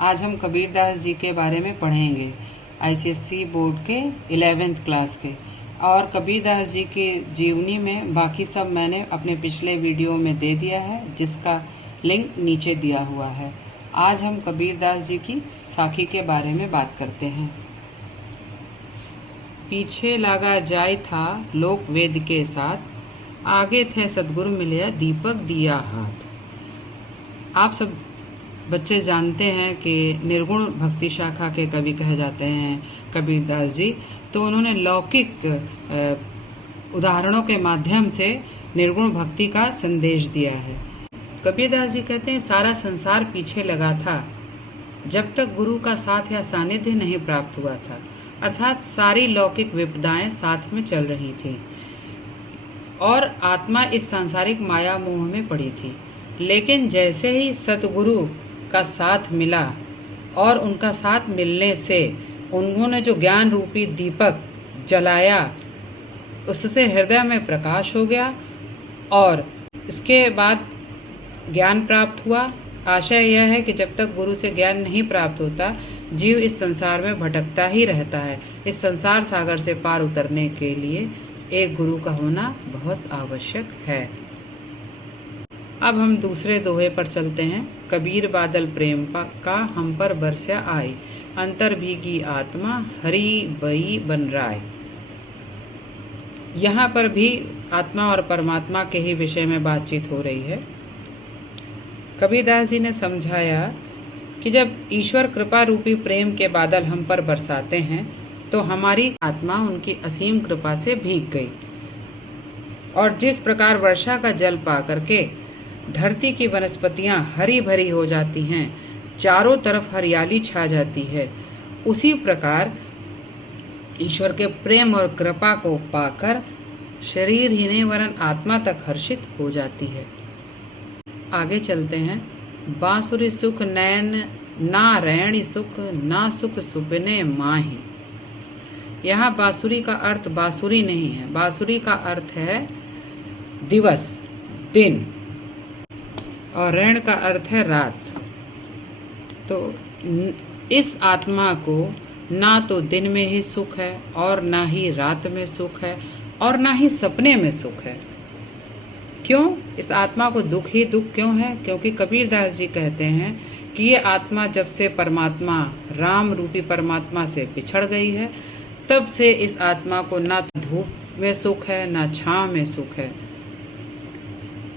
आज हम कबीरदास जी के बारे में पढ़ेंगे, आईसीएसई बोर्ड के 11th क्लास के। और कबीरदास जी की जीवनी में बाकी सब मैंने अपने पिछले वीडियो में दे दिया है, जिसका लिंक नीचे दिया हुआ है। आज हम कबीरदास जी की साखी के बारे में बात करते हैं। पीछे लागा जाय था लोक वेद के साथ, आगे थे सदगुरु मिलया दीपक दिया हाथ। आप सब बच्चे जानते हैं कि निर्गुण भक्ति शाखा के कवि कहे जाते हैं कबीरदास जी। तो उन्होंने लौकिक उदाहरणों के माध्यम से निर्गुण भक्ति का संदेश दिया है। कबीरदास जी कहते हैं, सारा संसार पीछे लगा था जब तक गुरु का साथ या सानिध्य नहीं प्राप्त हुआ था। अर्थात सारी लौकिक विपदाएं साथ में चल रही थी और आत्मा इस सांसारिक माया मोह में पड़ी थी। लेकिन जैसे ही सतगुरु का साथ मिला और उनका साथ मिलने से उन्होंने जो ज्ञान रूपी दीपक जलाया, उससे हृदय में प्रकाश हो गया और इसके बाद ज्ञान प्राप्त हुआ। आशय यह है कि जब तक गुरु से ज्ञान नहीं प्राप्त होता, जीव इस संसार में भटकता ही रहता है। इस संसार सागर से पार उतरने के लिए एक गुरु का होना बहुत आवश्यक है। अब हम दूसरे दोहे पर चलते हैं। कबीर बादल प्रेम का हम पर बरसा आए, अंतर भीगी आत्मा हरि बई बन राय। यहाँ पर भी आत्मा और परमात्मा के ही विषय में बातचीत हो रही है। कबीरदास जी ने समझाया कि जब ईश्वर कृपा रूपी प्रेम के बादल हम पर बरसाते हैं तो हमारी आत्मा उनकी असीम कृपा से भीग गई। और जिस प्रकार वर्षा का जल पा करके धरती की वनस्पतियां हरी भरी हो जाती हैं, चारों तरफ हरियाली छा जाती है, उसी प्रकार ईश्वर के प्रेम और कृपा को पाकर शरीर ही नहीं वरन आत्मा तक हर्षित हो जाती है। आगे चलते हैं। बांसुरी सुख नैन ना रैणी सुख, ना सुख सुपने माही। यहाँ बांसुरी का अर्थ बांसुरी नहीं है, बांसुरी का अर्थ है दिवस, दिन, और रैण का अर्थ है रात। तो इस आत्मा को ना तो दिन में ही सुख है और ना ही रात में सुख है और ना ही सपने में सुख है। क्यों? इस आत्मा को दुख ही दुख क्यों है? क्योंकि कबीरदास जी कहते हैं कि ये आत्मा जब से परमात्मा, राम रूपी परमात्मा से बिछड़ गई है, तब से इस आत्मा को ना धूप में सुख है ना छांव में सुख है।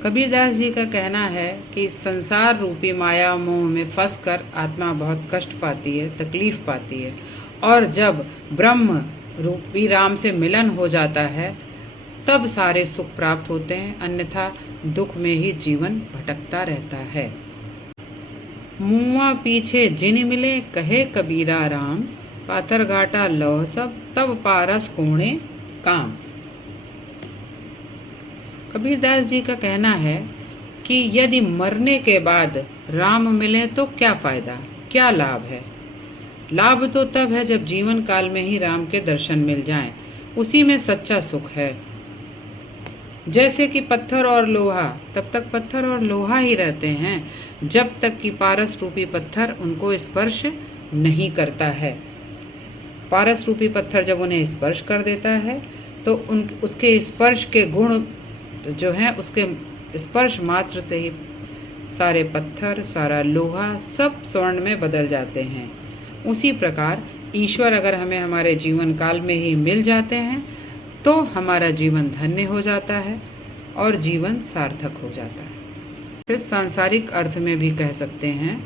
कबीरदास जी का कहना है कि संसार रूपी माया मोह में फंसकर आत्मा बहुत कष्ट पाती है, तकलीफ पाती है, और जब ब्रह्म रूपी राम से मिलन हो जाता है तब सारे सुख प्राप्त होते हैं, अन्यथा दुख में ही जीवन भटकता रहता है। मुआ पीछे जिन मिले कहे कबीरा राम, पाथर घाटा लौह सब तब पारस कोणे काम। कबीरदास जी का कहना है कि यदि मरने के बाद राम मिले तो क्या फायदा, क्या लाभ है? लाभ तो तब है जब जीवन काल में ही राम के दर्शन मिल जाएं, उसी में सच्चा सुख है। जैसे कि पत्थर और लोहा, तब तक पत्थर और लोहा ही रहते हैं जब तक कि पारस रूपी पत्थर उनको स्पर्श नहीं करता है। पारस रूपी पत्थर जब उन्हें स्पर्श कर देता है तो उसके स्पर्श के गुण जो हैं, उसके स्पर्श मात्र से ही सारे पत्थर, सारा लोहा सब स्वर्ण में बदल जाते हैं। उसी प्रकार ईश्वर अगर हमें हमारे जीवन काल में ही मिल जाते हैं तो हमारा जीवन धन्य हो जाता है और जीवन सार्थक हो जाता है। इस सांसारिक अर्थ में भी कह सकते हैं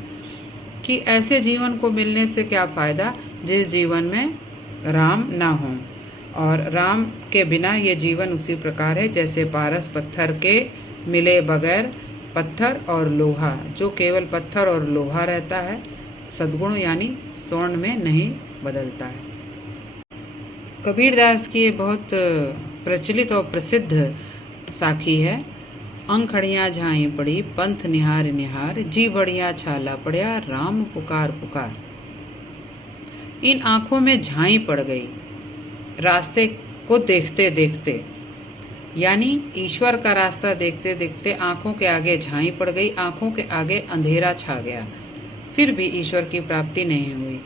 कि ऐसे जीवन को मिलने से क्या फ़ायदा जिस जीवन में राम ना हो, और राम के बिना ये जीवन उसी प्रकार है जैसे पारस पत्थर के मिले बगैर पत्थर और लोहा, जो केवल पत्थर और लोहा रहता है, सद्गुण यानी स्वर्ण में नहीं बदलता है। कबीरदास की ये बहुत प्रचलित और प्रसिद्ध साखी है। अंखड़ियाँ झाई पड़ी पंथ निहार निहार, जी बढ़िया छाला पड़िया राम पुकार पुकार। इन आँखों में झाई पड़ गई रास्ते को देखते देखते, यानी ईश्वर का रास्ता देखते देखते आँखों के आगे झाई पड़ गई, आँखों के आगे अंधेरा छा गया। फिर भी ईश्वर की प्राप्ति नहीं हुई।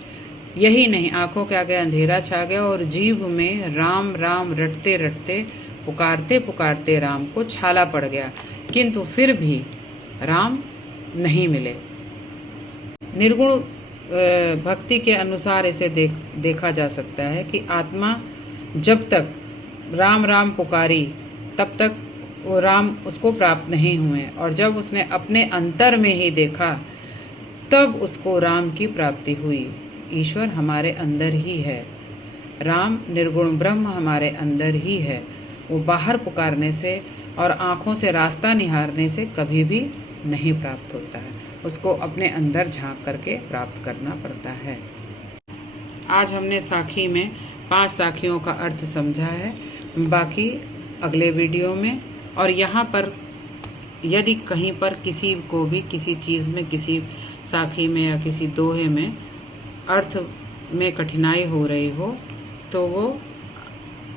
यही नहीं, आंखों के आगे अंधेरा छा गया और जीभ में राम राम रटते रटते, पुकारते पुकारते राम को छाला पड़ गया, किंतु फिर भी राम नहीं मिले। निर्गुण भक्ति के अनुसार इसे देखा जा सकता है कि आत्मा जब तक राम राम पुकारी तब तक वो राम उसको प्राप्त नहीं हुए, और जब उसने अपने अंतर में ही देखा तब उसको राम की प्राप्ति हुई। ईश्वर हमारे अंदर ही है, राम निर्गुण ब्रह्म हमारे अंदर ही है। वो बाहर पुकारने से और आँखों से रास्ता निहारने से कभी भी नहीं प्राप्त होता है, उसको अपने अंदर झांक करके प्राप्त करना पड़ता है। आज हमने साखी में 5 साखियों का अर्थ समझा है, बाकी अगले वीडियो में। और यहाँ पर यदि कहीं पर किसी को भी किसी चीज़ में, किसी साखी में या किसी दोहे में अर्थ में कठिनाई हो रही हो तो वो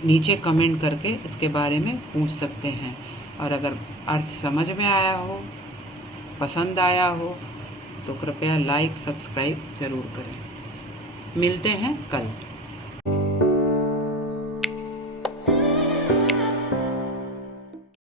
नीचे कमेंट करके इसके बारे में पूछ सकते हैं। और अगर अर्थ समझ में आया हो, पसंद आया हो तो कृपया लाइक सब्सक्राइब ज़रूर करें। मिलते हैं कल।